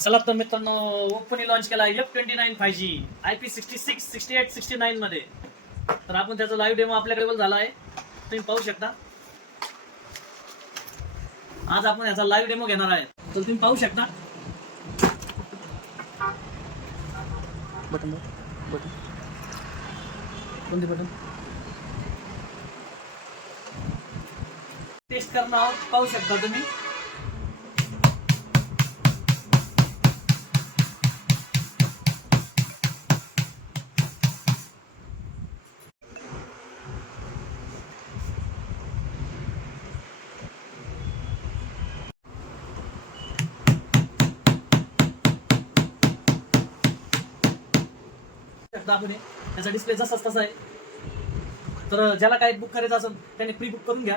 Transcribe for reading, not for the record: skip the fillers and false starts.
चला तर मित्रांनो, ओप्पोने लॉन्च केला F29 5G IP66 68 69 मध्ये. तर आपण त्याचा लाईव्ह डेमो आपल्याकडे झाला आहे, तुम्ही पाहू शकता. आज आपण याचा लाईव्ह डेमो घेणार आहे, तर तुम्ही पाहू शकता. बटन बटन कोणते बटन टेस्ट करणार आहोत, पाहू शकता तुम्ही. आपण त्याचा डिस्प्ले जसाच तसा आहे. तर ज्याला काही बुक करायचं असेल त्याने प्री बुक करून घ्या.